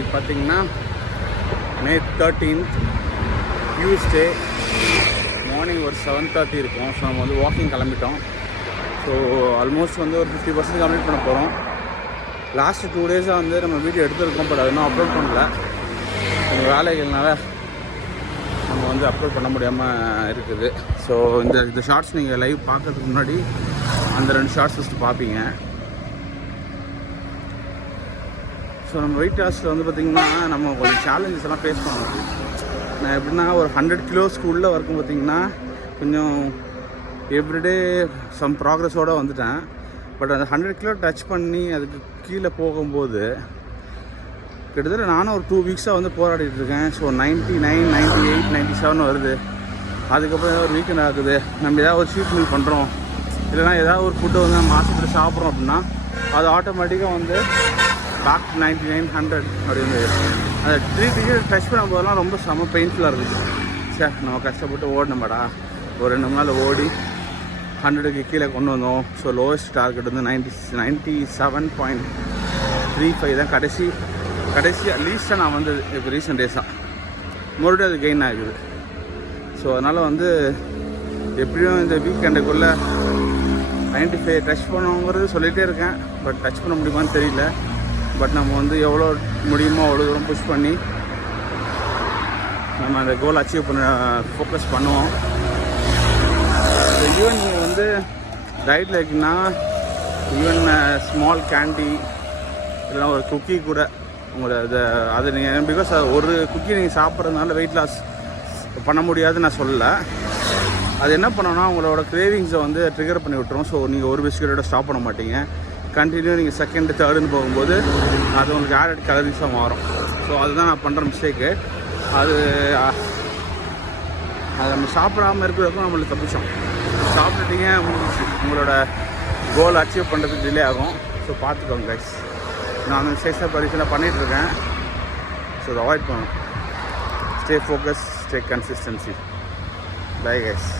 இன்னைக்கு பார்த்தீங்கன்னா May 13th Tuesday morning ஒரு 7:30 இருக்கும். ஸோ நம்ம வந்து வாக்கிங் கிளம்பிட்டோம். ஸோ ஆல்மோஸ்ட் வந்து ஒரு 50% கம்ப்ளீட் பண்ண போகிறோம். லாஸ்ட்டு 2 டேஸாக வந்து நம்ம வீடியோ எடுத்துருக்கோம், பட் அது இன்னும் அப்லோட் பண்ணல. கொஞ்சம் வேலைகள்னால நம்ம வந்து அப்லோட் பண்ண முடியாமல் இருக்குது. ஸோ இந்த ஷார்ட்ஸ் நீங்கள் லைவ் பார்க்கறதுக்கு முன்னாடி அந்த 2 ஷார்ட்ஸ் ஃபஸ்ட்டு பார்ப்பீங்க. ஸோ நம்ம வெயிட் லாஸில் வந்து பார்த்திங்கன்னா நம்ம கொஞ்சம் சேலஞ்சஸ் எல்லாம் ஃபேஸ் பண்ணணும். நான் எப்படின்னா ஒரு 100 கிலோஸ்க்குள்ளே வரைக்கும் பார்த்திங்கன்னா கொஞ்சம் எவ்ரிடே சம் ப்ராக்ரஸோடு வந்துட்டேன். பட் அந்த 100 கிலோ டச் பண்ணி அதுக்கு கீழே போகும்போது கிட்டத்தட்ட நானும் ஒரு 2 வீக்ஸாக வந்து போராடிட்டு இருக்கேன். ஸோ 99, 98, 97 வருது. அதுக்கப்புறம் ஏதாவது ஒரு வீக்கெண்ட் ஆகுது, நம்ம ஏதாவது ஒரு ஷீட் மீல் பண்ணுறோம், இல்லைனா ஏதாவது ஒரு ஃபுட்டை வந்து மாதத்துக்கு சாப்பிட்றோம் அப்படின்னா அது ஆட்டோமேட்டிக்காக வந்து பேக் 99, 100 அப்படி வந்து அந்த 3 டிக்கெட் டச் பண்ணும் போதெல்லாம் ரொம்ப செம்ம பெயின்ஃபுல்லாக இருக்குது. சார் நம்ம கஷ்டப்பட்டு ஓடினோம்டா, ஒரு 2 நாள் ஓடி 100க்கு கீழே கொண்டு வந்தோம். ஸோ லோவஸ்ட் டார்கெட் வந்து 97.35 தான் கடைசி அட்லீஸ்ட்டாக நான் வந்து இப்போ ரீசெண்ட் டேஸாக மறுபடியும் அது கெயின் ஆகுது. ஸோ அதனால் வந்து எப்படியும் இந்த வீக்கெண்டுக்குள்ளே 95 டச் பண்ணுவோங்கிறது சொல்லிகிட்டே இருக்கேன். பட் டச் பண்ண முடியுமான்னு தெரியல. பட் நம்ம வந்து எவ்வளோ முடியுமோ அவ்வளோ தூரம் புஷ் பண்ணி நம்ம அந்த கோல் அச்சீவ் பண்ண ஃபோக்கஸ் பண்ணுவோம். ஈவன் நீங்கள் வந்து டயட்டில் இருக்கீங்கன்னா ஈவன் ஸ்மால் கேண்டி இல்லைனா ஒரு குக்கி கூட உங்களை அது நீங்கள் பிகாஸ் ஒரு குக்கி நீங்கள் சாப்பிட்றதுனால வெயிட் லாஸ் பண்ண முடியாதுன்னு நான் சொல்லலை. அது என்ன பண்ணோன்னா உங்களோட கிரேவிங்ஸை வந்து ட்ரிகர் பண்ணி விட்டுரும். ஸோ நீங்கள் ஒரு பிஸ்கெட்டோட ஸ்டாப் பண்ண மாட்டீங்க. கண்டினியூ நீங்கள் செகண்ட் தேர்டுன்னு போகும்போது அது உங்களுக்கு ஆடட் கலரிஸாக மாறும். ஸோ அதுதான் நான் பண்ணுற மிஸ்டேக்கு. அது நம்ம சாப்பிடாமல் இருக்கிறதுக்கும் நம்மளுக்கு தப்பிச்சோம். சாப்பிட்டுட்டீங்க முடிஞ்சிச்சு, உங்களோட கோல் அச்சீவ் பண்ணுறதுக்கு டிலே ஆகும். ஸோ பார்த்துக்கோங்க கைஸ். நான் அந்த எக்ஸசைஸாக பரிசீலனை பண்ணிகிட்ருக்கேன். ஸோ அதை அவாய்ட் பண்ணணும். Stay focus, stay consistency. Bye guys.